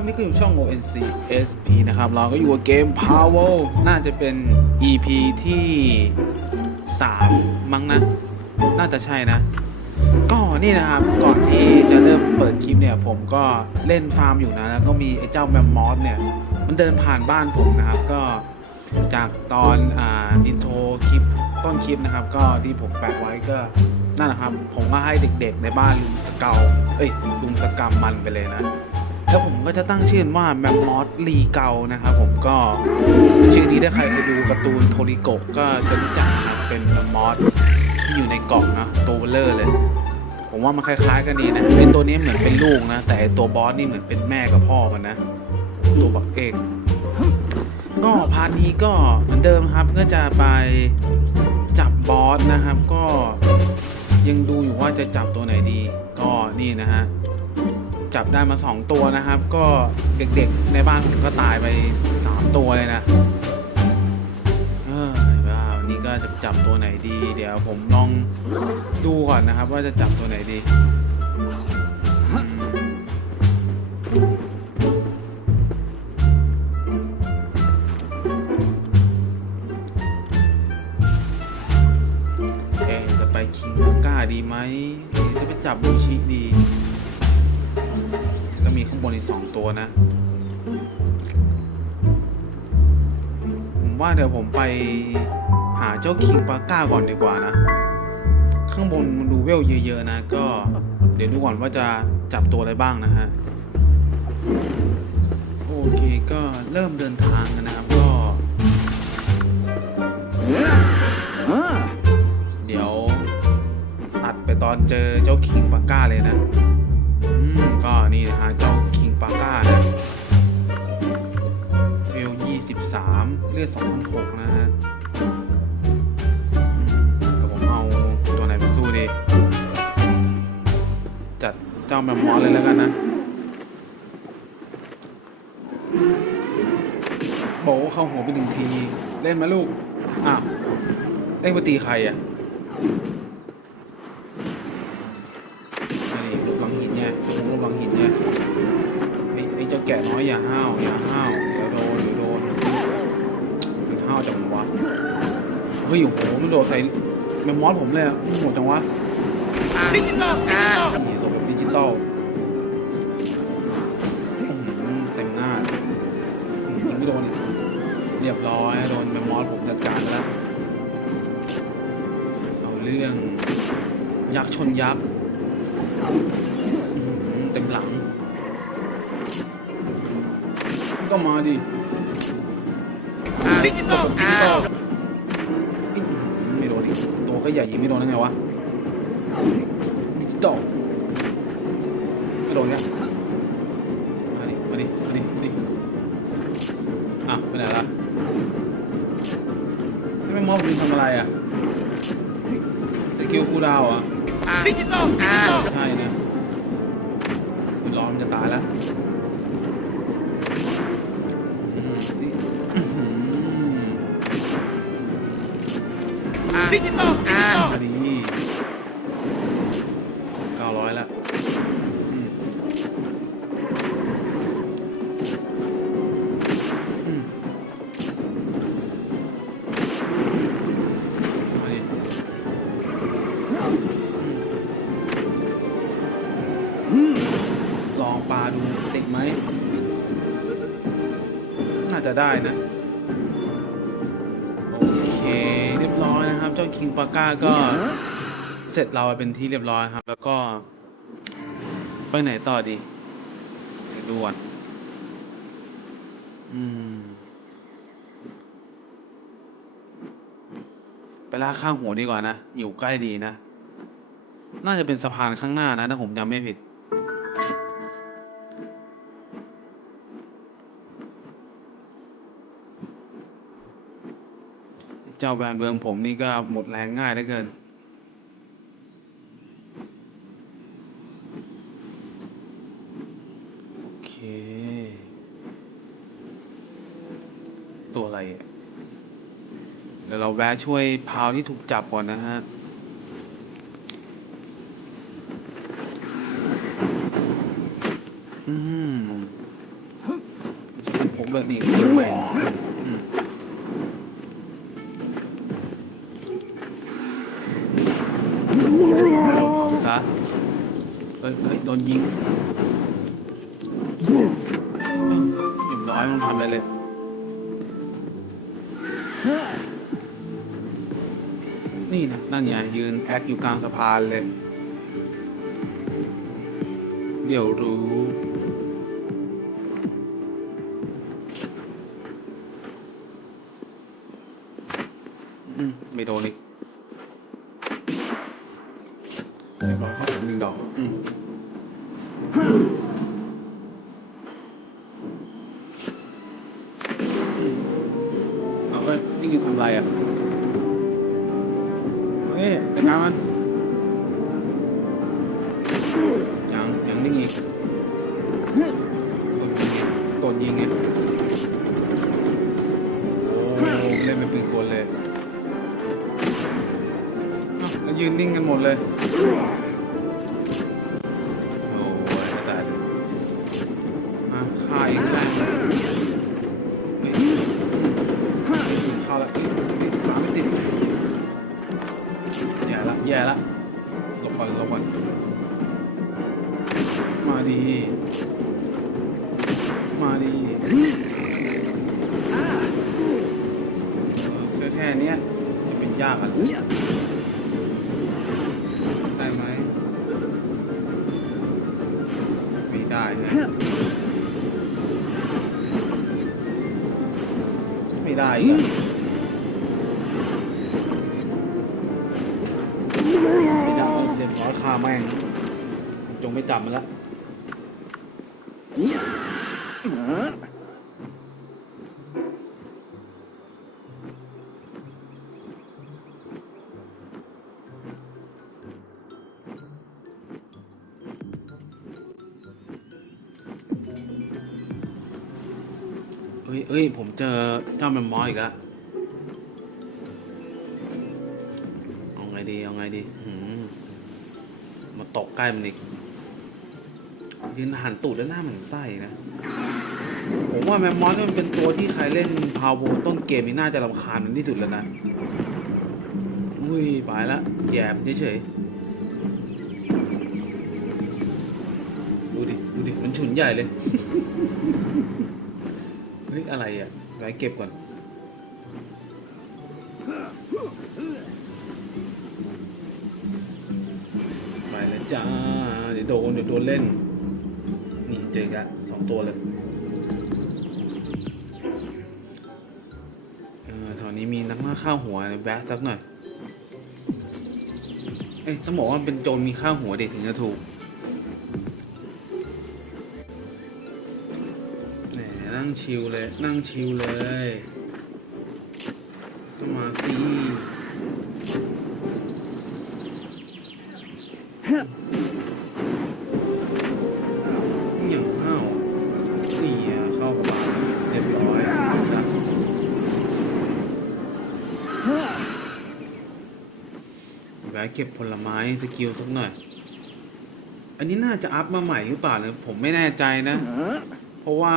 ครับนี่คือช่อง ONC SP นะครับ เราก็อยู่กับเกม Power น่าจะเป็น EP ที่ 3 มั้งนะ น่าจะใช่นะ ก็นี่นะครับ ก่อนที่จะเริ่มเปิดคลิปเนี่ย ผมก็เล่นฟาร์มอยู่นะ แล้วก็มีไอ้เจ้าแมมมอสเนี่ย มันเดินผ่านบ้านผมนะครับ ก็จากตอนอ่าอินโทรคลิปต้นคลิปนะครับ ก็ที่ผมแปะไว้ก็นั่นแหละครับ ผมก็ให้เด็กๆในบ้านลุมสเกลเอ้ยลุมสกรรมมันไปเลยนะ แล้วผมก็จะตั้งชื่อว่าแมมมอสลีเกานะครับผมก็ชื่อนี้ถ้าใครเคยดูการ์ตูนโทริโกก็จะรู้จักนะเป็นแมมมอสที่อยู่ในกล่องนะตัวเบลเลอร์เลย ผมว่ามันคล้ายๆกันดีนะไอตัวนี้เหมือนเป็นลูกนะ แต่อ้ตัวบอสนี่เหมือนเป็นแม่กับพ่อมันนะตัวบักเอกก็พาร์ทนี้ก็เหมือนเดิมครับก็จะไปจับบอสนะครับ ก็ยังดูอยู่ว่าจะจับตัวไหนดี ก็นี่นะฮะ จับได้มา 2 ตัวนะครับ ก็เด็กๆในบ้านผมก็ตายไป 3 ตัวเลยนะเออว่าวันนี้ก็จะจับตัวไหนดี เดี๋ยวผมลองดูก่อนนะครับ ว่าจะจับตัวไหนดี ตัวนะ ผมว่าเดี๋ยวผมไปหาเจ้าคิงปาก้าก่อนดีกว่านะ ข้างบนมันดูเวลเยอะๆนะ ก็เดี๋ยวดูก่อนว่าจะจับตัวอะไรบ้างนะฮะ โอเคก็เริ่มเดินทางกันนะครับ ก็ เดี๋ยวอัดไปตอนเจอเจ้าคิงปาก้าเลยนะ อืม ก็นี่นะฮะเจ้าคิงปา 3 เลือด2,600นะฮะอืมเดี๋ยวผมเอาตัวไหนไปสู้ดี จัดเจ้าแมมมอสเลยแล้วกันนะ โบเข้าหัวไปหนึ่งที เล่นมาลูก อ้าวเล่นมาตีใครอะนนี้ลูกบังหินเนี่ยลูกบังหินเนี่ยไอ้ไอ้เจ้าแกะน้อยอย่าห้าวอย่า เฮ้ยโอ้โหมันโดดใส่แมมมอสผมเลยอะโหดจังวะดิจิตอลดิจิตอลนี่ตัวแบบดิจิตอลอื้อหือเต็มหน้าอื้อยิงไม่โดนอีกเรียบร้อยโดนแมมมอสผมจัดการไปแล้วเอาเรื่องยักษ์ชนยักษ์อื้อหือเต็มหลัง ก็มาดิดิจิตอลอ้าวอื้อหือไม่โดนอี กตัวก็ใหญ่ยิงไม่โดนได้ไงวะดิจิตอลไม่โดนเนี่ยมาดิมาดิมาดิมาดิอะไปไหนล่ะนี่ไม่มอบคุณทำอะไรอะสกิลคูลดาวน์เหรอะดิจิตอลอ้าวใช่เนี่ยคือร้อนมันจะตายแล้ว ดิจิตอลอ้าวอันนี้เก้าร้อยแล้วอืมอืมมาดิอืมลองปลาดูติดไหม น่าจะได้นะ จ้าคิงปาก้าก็เสร็จเราเป็นที่เรียบร้อยครับ แล้วก็ ไปไหนต่อดีดวดูก่อนอืม ไปล่าข้างหัวดีกว่านะ อยู่ใกล้ดีนะ น่าจะเป็นสะพานข้างหน้านะ ถ้าผมจำไม่ผิด เจ้าแบนเบืองผมนี่ก็หมดแรงง่ายเหลือเกิน โอเค ตัวอะไร เดี๋ยวเราแวะช่วยพาวที่ถูกจับก่อนนะฮะ ห อืมจะเป็นผมแบบนี้ยิงแหวนอืมซะ เฮ้ยโดนยิงเรียบร้อยมันทำอะไรเลยนี่นะนั่นไงยืนแอคอยู่กลางสะพานเลย เดี๋ยวรู้อืมไม่โดนอีก ไปนี่คือทำอะไรอะเฮ้ยเป็นไงมันยังยังนิ่งอีกโดนยิงไงโอ้เล่นเป็นปืนกลเลยเอ้าแล้วยืนนิ่งกันหมดเลยาแม่งจงไม่จับมันละเฮ้ยเฮ้ย ผมเจอเจ้าแมมมอสอีกแล้ว กใกล้มันอีกยืนหันตูดแล้วหน้าเหมือนไส้นะ ผมว่าแมมมอสมันเป็นตัวที่ใครเล่นพาวโวต้นเกมนี่น่าจะรำคาญมันที่สุดแล้วนะอุ้ยไปละแย่มันเฉยๆดูดิ ดูดิ มันฉุนใหญ่เลย เฮ้ย อะไรอะ ไว้เก็บก่อน จ้าเดี๋ยวโดนเดี๋ยวโดนเล่น นี่เจอกันสองตัวเลยเออแถวนี้มีนักล่าข้าวหัวแวะสักหน่อย เอ้ยต้องบอกว่าเป็นโจรมีข้าวหัวเด็กถึงจะถูกแหมนั่งชิลเลย นั่งชิลเลย ก็มาสิ แวะเก็บผลไม้สกิลสักหน่อย อันนี้น่าจะอัพมาใหม่หรือเปล่าเนี่ยผมไม่แน่ใจนะ เพราะว่า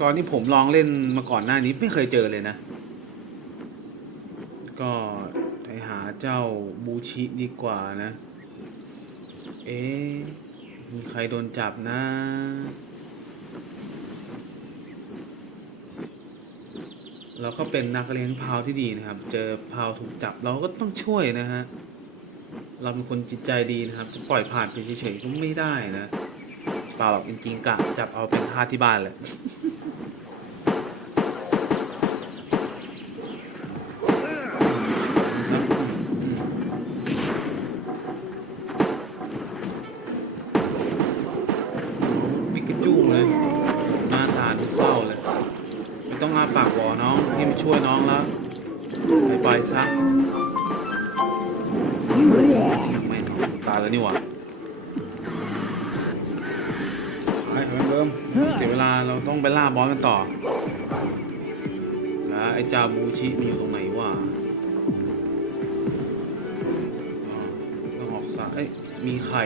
ก่อนที่ผมลองเล่นมาก่อนหน้านี้ไม่เคยเจอเลยนะ ก็ไปหาเจ้าบูชิดีกว่านะ เอ๊ะมีใครโดนจับนะเราก็เป็นนักเลี้ยงพาวที่ดีนะครับ เจอพาวถูกจับเราก็ต้องช่วยนะฮะ เราเป็นคนจิตใจดีนะครับ จะปล่อยผ่านไปเฉยๆก็ไม่ได้นะเปล่าหรอกจริงๆกะจับเอาเป็นทาสที่บ้านเลย ไอ้เริ่มเสียเวลาเราต้องไปล่าบอสกันต่อ แล้วไอ้จาบูชิมีอยู่ตรงไหนวะต้องออกสายเอ้มีไข่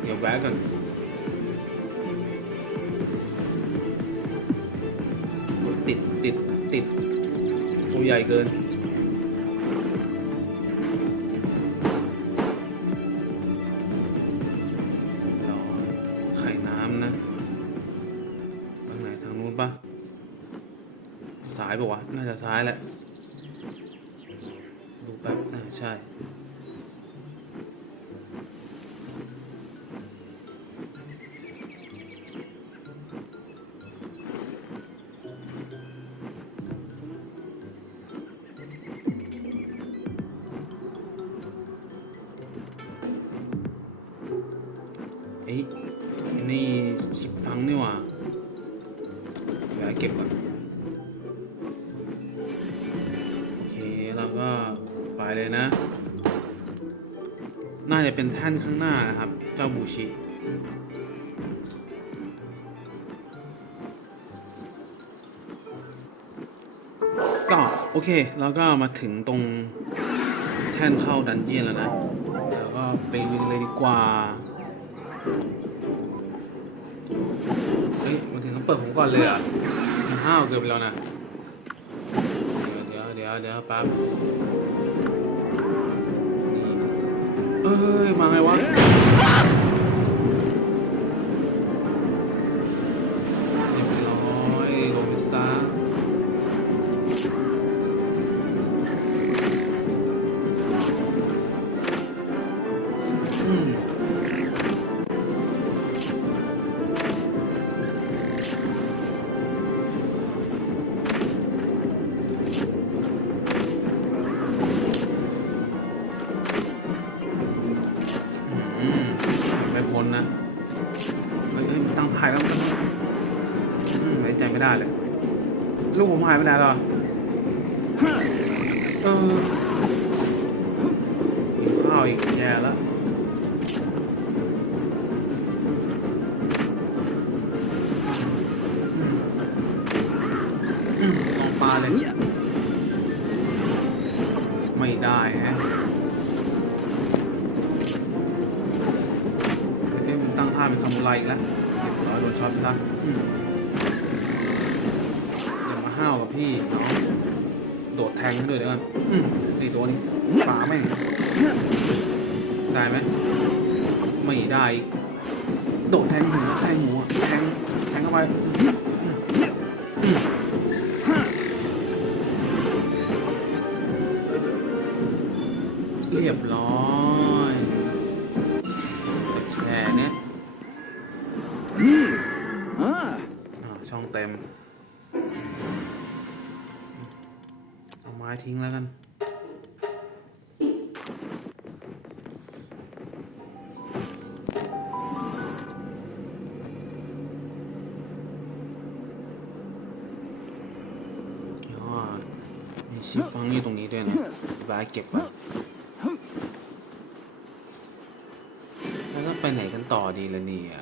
เดี๋ยวแวะกันติดติดติดตัวใหญ่เกิน ซ้ายปะวะ น่าจะซ้ายแหละ ดูแป๊บอ่าใช่ ไปเลยนะ น่าจะเป็นแท่นข้างหน้านะครับ เจ้าบูชิก็โอเคแล้วก็มาถึงตรงแท่นเข้าดันเจียนแล้วนะ แล้วก็ไปลุยเลยดีกว่า เฮ้ยมาถึงเขาเปิดผมก่อนเลยอะห้าวเกินไปแล้วนะ เดี๋ยวเดี๋ยวเดี๋ยวแป๊บ เอ้ย มาไงวะ ไว้ใจไม่ได้เลย ลูกผมหายไปไหนหรอเออกินข้าวอีกแย่แล้วปลาเลยไม่ได้ฮะเอ้ยมันตั้งท่าเป็นซามูไรอีกแล้วเรียบร้อโดนช็อตซะอืมอย่ามาห้าว กับพี่น้องโดดแทงด้วยเดี๋ยวก่อนนี่ตัวนี้ปาไม่ได้ไหมไม่ได้ โดดแทงหัวแทงหัวแทงแทงเข้าไป ชิปฟังอยู่ตรงนี้ด้วยนะบายเก็บไว้แล้วก็ไปไหนกันต่อดีละเนี่ย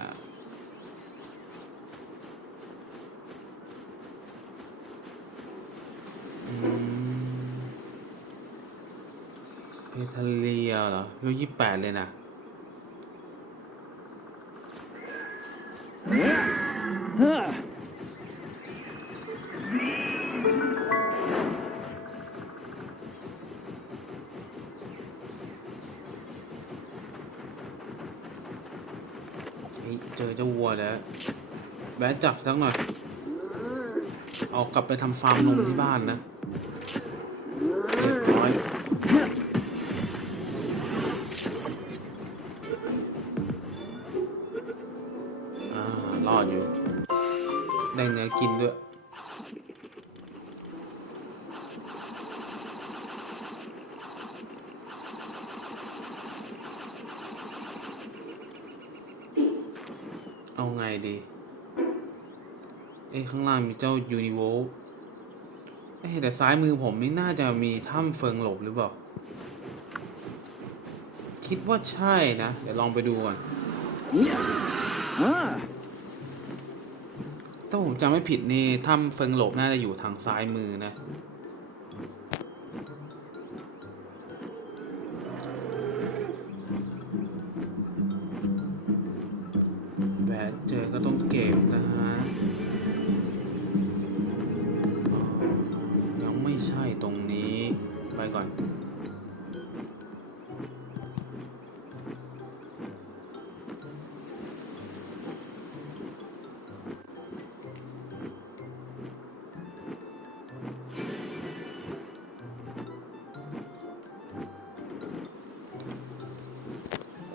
อืมเอทาเลียเหรออายุยี่แปดเลยนะ แล้วแบจับสักหน่อย เอากลับไปทำฟาร์มนมที่บ้านนะเรียบร้อยอ่ารอดอยู่ ได้เนื้อกินด้วย เอาไง ดีเอ้ยข้างล่างมีเจ้ายูนิโวเอ้แต่ซ้ายมือผมนี่น่าจะมีถ้ำเฟิงหลบหรือเปล่า คิดว่าใช่นะ เดี๋ยวลองไปดูก่อนถ้าผมจำไม่ผิดนี่ถ้ำเฟิงหลบน่าจะอยู่ทางซ้ายมือนะ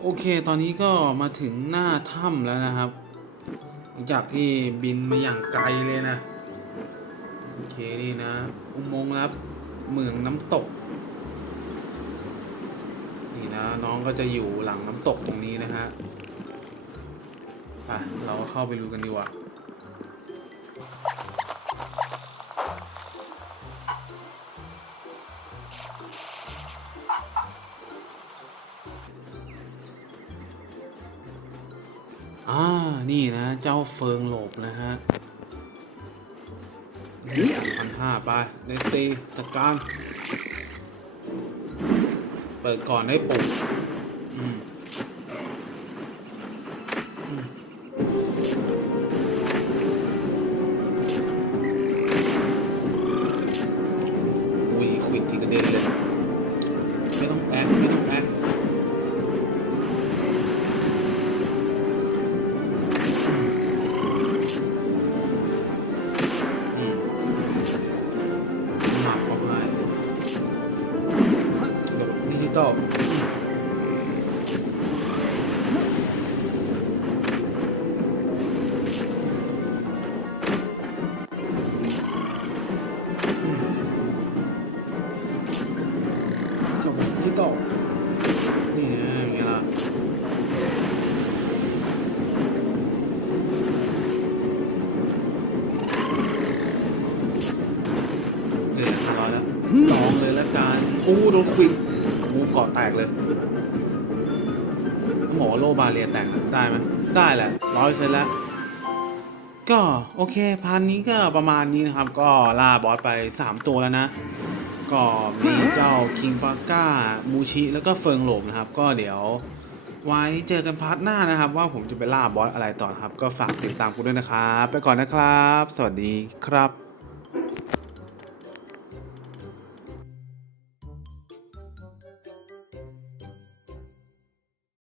โอเค ตอนนี้ก็มาถึงหน้าถ้ำแล้วนะครับ หลังจากที่บินมาอย่างไกลเลยนะ โอเค นี่นะ อุโมงค์รับเหมืองน้ำตก นี่นะ น้องก็จะอยู่หลังน้ำตกตรงนี้นะฮะ ไป เราก็เข้าไปดูกันดีกว่า เจ้าเฟิงหลบนะฮะพันห้าไปในซีจัดการ เปิดก่อนได้ปุกอืม ตอลจบดิจิตอลนี่นะอย่างเงี้ยล่ะเลยห้าร้อยแล้วลองเลยละกันอู้โดนควิด งูเกาะแตกเลยหมอโลบาเรียแตกได้ไหมได้แหละร้อยเซนแล้วก็โอเคพันนี้ก็ประมาณนี้นะครับ ก็ล่าบอสไป 3 ตัวแล้วนะ ก็มีเจ้าคิงปาก้ามูชิ แล้วก็เฟิงหลมนะครับ ก็เดี๋ยวไว้เจอกันพาร์ทหน้านะครับ ว่าผมจะไปล่าบอสอะไรต่อนะครับ ก็ฝากติดตามกูด้วยนะครับ ไปก่อนนะครับ สวัสดีครับ